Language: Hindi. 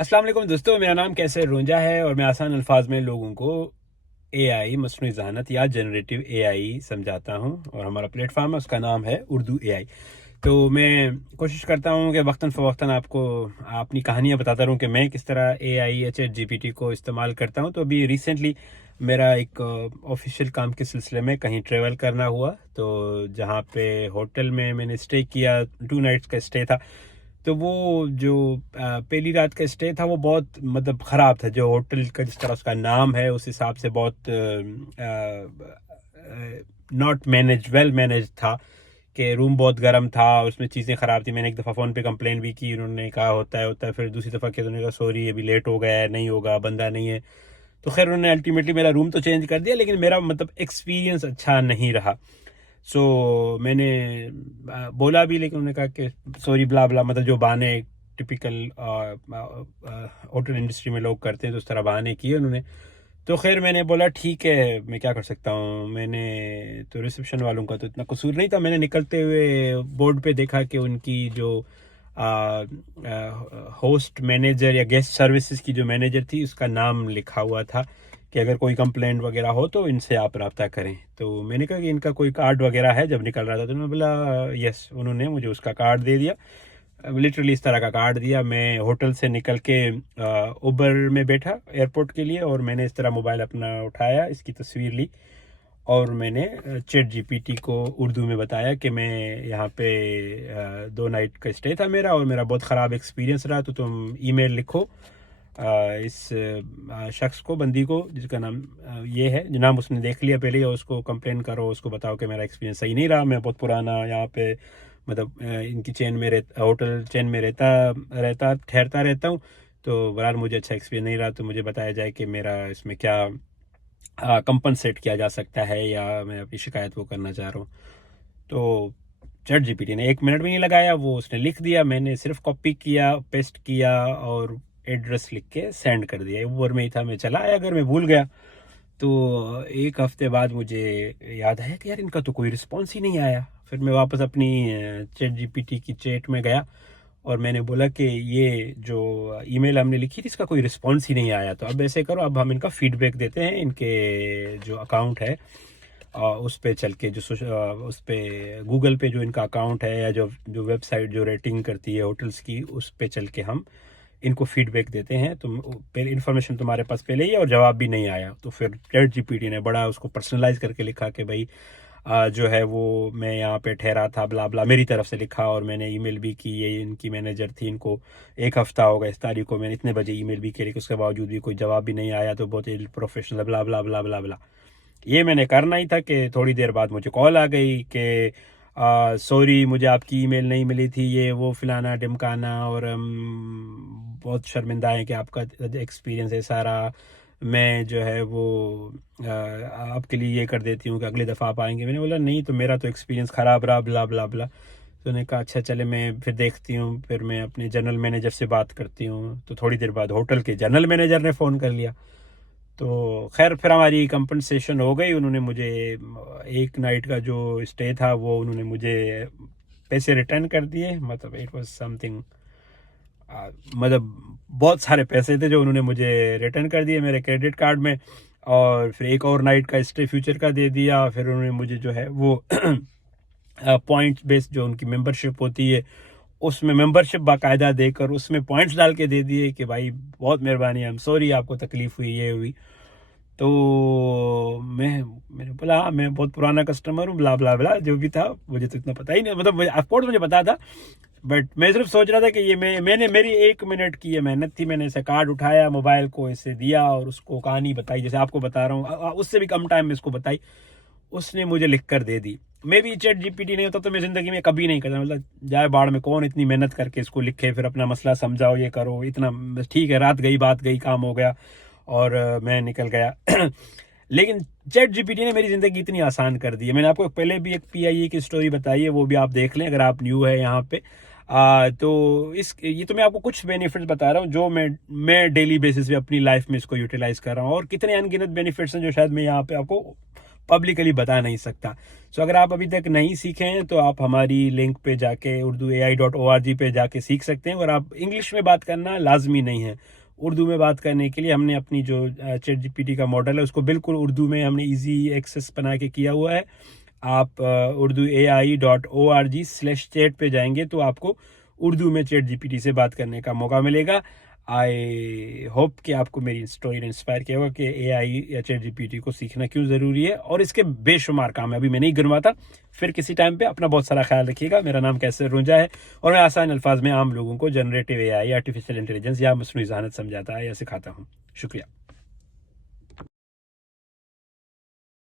अस्सलाम वालेकुम दोस्तों, मेरा नाम कैसर रोंजा है और मैं आसान अल्फाज में लोगों को एआई मसनूई ज़हानत या जनरेटिव एआई समझाता हूं और हमारा प्लेटफॉर्म है, उसका नाम है उर्दू एआई। तो मैं कोशिश करता हूं कि वक्तन फ़वक्तन आपको अपनी कहानियां बताता रहूं कि मैं किस तरह एआई या चैट जीपीटी को इस्तेमाल करता हूं। तो अभी रिसेंटली मेरा एक ऑफिशियल काम के सिलसिले में कहीं ट्रेवल करना हुआ, तो जहां पे होटल में मैंने स्टे किया, 2 नाइट्स का स्टे था। तो वो जो पहली रात का स्टे था वो बहुत मतलब ख़राब था। जो होटल का जिस तरह उसका नाम है उस हिसाब से बहुत नॉट मैनेज वेल मैनेज था कि रूम बहुत गर्म था, उसमें चीज़ें ख़राब थी। मैंने एक दफ़ा फ़ोन पे कंप्लेन भी की, उन्होंने कहा होता है। फिर दूसरी दफ़ा किया तो उन्होंने कहा सॉरी अभी लेट हो गया है, नहीं होगा, बंदा नहीं है। तो खैर उन्होंने अल्टीमेटली मेरा रूम तो चेंज कर दिया, लेकिन मेरा मतलब एक्सपीरियंस अच्छा नहीं रहा। सो मैंने बोला भी, लेकिन उन्होंने कहा कि सॉरी ब्ला ब्ला, मतलब जो बहाने टिपिकल होटल इंडस्ट्री में लोग करते हैं तो उस तरह बहाने किए उन्होंने। तो खैर मैंने बोला ठीक है, मैं क्या कर सकता हूँ। मैंने तो रिसेप्शन वालों का तो इतना कसूर नहीं था। मैंने निकलते हुए बोर्ड पे देखा कि उनकी जो होस्ट मैनेजर या गेस्ट सर्विसेज की जो मैनेजर थी उसका नाम लिखा हुआ था कि अगर कोई कंप्लेंट वगैरह हो तो इनसे आप रब्ता करें। तो मैंने कहा कि इनका कोई कार्ड वगैरह है। जब निकल रहा था तो उन्होंने बोला यस, उन्होंने मुझे उसका कार्ड दे दिया, लिटरली इस तरह का कार्ड दिया। मैं होटल से निकल के उबर में बैठा एयरपोर्ट के लिए और मैंने इस तरह मोबाइल अपना उठाया, इसकी तस्वीर ली और मैंने चैट जीपीटी को उर्दू में बताया कि मैं यहाँ पे 2 नाइट का स्टे था मेरा और मेरा बहुत ख़राब एक्सपीरियंस रहा, तो तुम ईमेल लिखो इस शख्स को, बंदी को, जिसका नाम ये है, जो नाम उसने देख लिया पहले, और उसको कंप्लेन करो, उसको बताओ कि मेरा एक्सपीरियंस सही नहीं रहा। मैं बहुत पुराना यहाँ पे मतलब इनकी चेन में होटल चेन में ठहरता रहता हूँ। तो बहरहाल मुझे अच्छा एक्सपीरियंस नहीं रहा, तो मुझे बताया जाए कि मेरा इसमें क्या कंपनसेट किया जा सकता है या मैं अपनी शिकायत वो करना चाह रहा हूँ। तो चैट जीपीटी ने 1 मिनट भी नहीं लगाया, वो उसने लिख दिया। मैंने सिर्फ कॉपी किया, पेस्ट किया और एड्रेस लिख के सेंड कर दिया। ऊबर में ही था, मैं चला आया, अगर मैं भूल गया। तो एक हफ्ते बाद मुझे याद आया कि यार इनका तो कोई रिस्पॉन्स ही नहीं आया। फिर मैं वापस अपनी चैट जीपीटी की चैट में गया और मैंने बोला कि ये जो ईमेल हमने लिखी थी इसका कोई रिस्पॉन्स ही नहीं आया। तो अब ऐसे करो, अब हम इनका फीडबैक देते हैं। इनके जो अकाउंट है उस पे चल के उस पे गूगल पे जो इनका अकाउंट है या जो जो वेबसाइट जो रेटिंग करती है होटल्स की, उस पे चल के हम इनको फीडबैक देते हैं। तुम पहले इन्फॉर्मेशन तुम्हारे पास पहले ही है और जवाब भी नहीं आया। तो फिर चैट जीपीटी ने बड़ा उसको पर्सनलाइज करके लिखा कि भाई जो है वो मैं यहाँ पे ठहरा था ब्ला ब्ला, मेरी तरफ से लिखा और मैंने ईमेल भी की, ये इनकी मैनेजर थी, इनको 1 हफ्ता हो गया इस तारीख को, मैंने इतने बजे ईमेल भी की, लेकिन उसके बावजूद भी कोई जवाब भी नहीं आया, तो बहुत ही प्रोफेशनल ब्ला ब्ला ब्ला ब्ला ब्ला। ये मैंने करना ही था कि थोड़ी देर बाद मुझे कॉल आ गई कि सॉरी मुझे आपकी ईमेल नहीं मिली थी, ये वो फलाना ढिमकाना, और बहुत शर्मिंदा है कि आपका एक्सपीरियंस है सारा। मैं जो है वो आपके लिए ये कर देती हूँ कि अगली दफ़ा आप आएंगे। मैंने बोला नहीं, तो मेरा तो एक्सपीरियंस ख़राब रहा ब्ला ब्ला ब्ला। तो उन्होंने कहा अच्छा चले, मैं फिर देखती हूँ। फिर मैं अपने जनरल मैनेजर से बात करती हूँ। तो थोड़ी देर बाद होटल के जनरल मैनेजर ने फ़ोन कर लिया। तो खैर फिर हमारी कंपनसेशन हो गई। उन्होंने मुझे 1 नाइट का जो स्टे था वो उन्होंने मुझे पैसे रिटर्न कर दिए। मतलब इट वाज समथिंग, मतलब बहुत सारे पैसे थे जो उन्होंने मुझे रिटर्न कर दिए मेरे क्रेडिट कार्ड में। और फिर एक और नाइट का स्टे फ्यूचर का दे दिया। फिर उन्होंने मुझे जो है वो पॉइंट्स बेस्ड जो उनकी मेंबरशिप होती है उसमें मेंबरशिप बाकायदा देकर उसमें पॉइंट्स डाल के दे दिए कि भाई बहुत मेहरबानी, आई एम सॉरी आपको तकलीफ हुई, ये हुई। तो मैंने बोला हाँ मैं बहुत पुराना कस्टमर हूँ ब्ला ब्ला ब्ला, जो भी था मुझे तो इतना पता ही नहीं, मतलब ऑफकोर्स मुझे पता था, बट मैं सिर्फ सोच रहा था कि ये मैंने मेरी 1 मिनट की ये मेहनत थी। मैंने ऐसे कार्ड उठाया, मोबाइल को ऐसे दिया और उसको कहानी बताई जैसे आपको बता रहा हूँ, उससे भी कम टाइम में इसको बताई। उसने मुझे लिख कर दे दी। मे भी चैट जीपीटी नहीं होता तो मैं जिंदगी में कभी नहीं करता, मतलब जाए बाढ़ में, कौन इतनी मेहनत करके इसको लिखे फिर अपना मसला समझाओ ये करो इतना। बस ठीक है, रात गई बात गई, काम हो गया और मैं निकल गया। लेकिन चैट जीपीटी ने मेरी ज़िंदगी इतनी आसान कर दी है। मैंने आपको पहले भी एक पीआईए की स्टोरी बताई है, वो भी आप देख लें अगर आप न्यू है यहाँ पे। तो ये तो मैं आपको कुछ बेनिफिट्स बता रहा हूँ जो मैं डेली बेसिस पे अपनी लाइफ में इसको यूटिलाइज कर रहा हूँ, और कितने अनगिनत बेनिफिट्स हैं जो शायद मैं यहाँ पे आपको पब्लिकली बता नहीं सकता। सो अगर आप अभी तक नहीं सीखे हैं तो आप हमारी लिंक पे जाके urduai.org पे जाके सीख सकते हैं। और आप इंग्लिश में बात करना लाजमी नहीं है, उर्दू में बात करने के लिए हमने अपनी जो चैट जीपीटी का मॉडल है उसको बिल्कुल उर्दू में हमने ईजी एक्सेस बना के किया हुआ है। आप urduai.org/chat पे जाएंगे तो आपको उर्दू में चैट जीपीटी से बात करने का मौका मिलेगा। आई होप कि आपको मेरी स्टोरी ने इंस्पायर किया होगा कि एआई या चैट जीपीटी को सीखना क्यों ज़रूरी है, और इसके बेशुमार काम है, अभी मैं नहीं गिनवाता। फिर किसी टाइम पे अपना बहुत सारा ख्याल रखिएगा। मेरा नाम कैसर रुंजा है और मैं आसान अल्फाज में आम लोगों को जनरेटिव एआई, आर्टिफिशियल इंटेलिजेंस या मसनूई ज़हानत समझाता है या सिखाता हूँ। शुक्रिया।